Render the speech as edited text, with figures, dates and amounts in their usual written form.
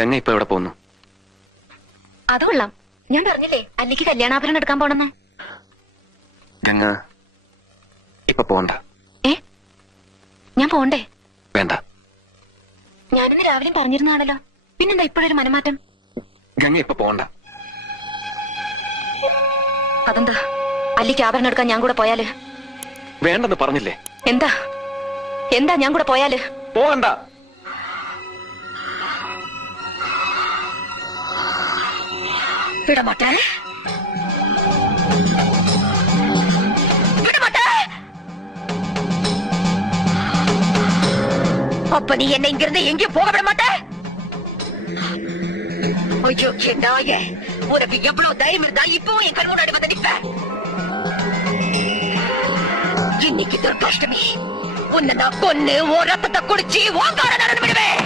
ഗംഗ ഇപ്പൊ എവിടെ പോകുന്നു? അത് കൊള്ളാം. ഞാൻ പറഞ്ഞില്ലേ അല്ലിക്ക് കല്യാണാഭരണം എടുക്കാൻ പോണെന്ന്. ഗംഗ ഇപ്പൊ പോണ്ട. ഞാൻ പോണ്ടേ? വേണ്ട. ഞാനിന്ന് രാവിലെ പറഞ്ഞിരുന്നാണല്ലോ, പിന്നെന്താ ഇപ്പോഴൊരു മനമാറ്റം? ഗംഗ ഇപ്പൊ പോണ്ട. അതെന്താ? അല്ലിക്ക് ആഭരണം എടുക്കാൻ ഞാൻ കൂടെ പോയാല്? വേണ്ടെന്ന് പറഞ്ഞില്ലേ? എന്താ എന്താ ഞാൻ കൂടെ പോയാല്? പോകണ്ട. വിടമാട്ടേ, அப்ப நீ என்ன இங்கிருந்து எங்கேயும் போக விட மாட்ட? ஐயோ நாயே, உனக்கு எவ்வளவு தைரியம் இருந்தா இப்பவும் என் கண் முன்னாடி வந்து நிப்ப? இன்னைக்கு துர்காஷ்டமி, உன்னை நான் கொன்னு ஓ ரத்தத்தை குடிச்சு ஓங்கார நடந்து விடுவேன்.